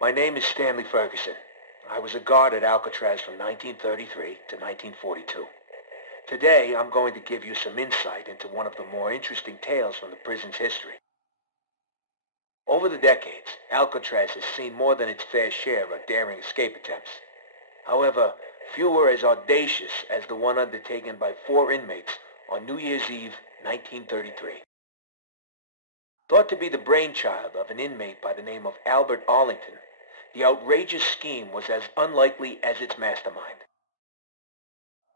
My name is Stanley Ferguson. I was a guard at Alcatraz from 1933 to 1942. Today, I'm going to give you some insight into one of the more interesting tales from the prison's history. Over the decades, Alcatraz has seen more than its fair share of daring escape attempts. However, few were as audacious as the one undertaken by 4 inmates on New Year's Eve, 1933. Thought to be the brainchild of an inmate by the name of Albert Arlington, the outrageous scheme was as unlikely as its mastermind.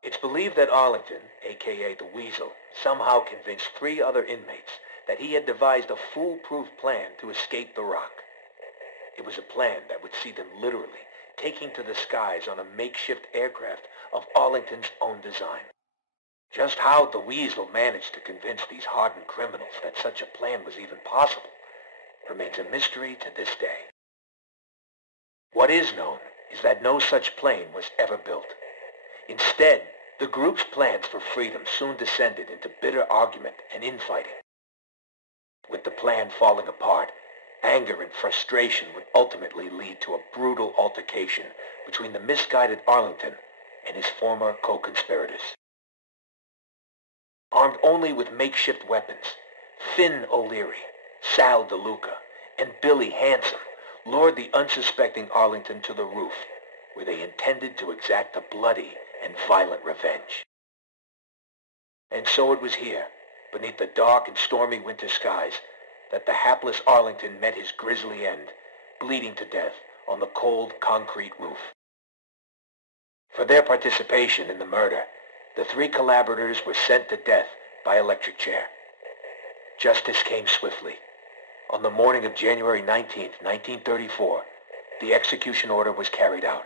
It's believed that Arlington, a.k.a. the Weasel, somehow convinced 3 other inmates that he had devised a foolproof plan to escape the Rock. It was a plan that would see them literally taking to the skies on a makeshift aircraft of Arlington's own design. Just how the Weasel managed to convince these hardened criminals that such a plan was even possible remains a mystery to this day. What is known is that no such plane was ever built. Instead, the group's plans for freedom soon descended into bitter argument and infighting. With the plan falling apart, anger and frustration would ultimately lead to a brutal altercation between the misguided Arlington and his former co-conspirators. Armed only with makeshift weapons, Finn O'Leary, Sal DeLuca, and Billy Handsome lured the unsuspecting Arlington to the roof, where they intended to exact a bloody and violent revenge. And so it was here, beneath the dark and stormy winter skies, that the hapless Arlington met his grisly end, bleeding to death on the cold concrete roof. For their participation in the murder, the 3 collaborators were sent to death by electric chair. Justice came swiftly. On the morning of January 19, 1934, the execution order was carried out.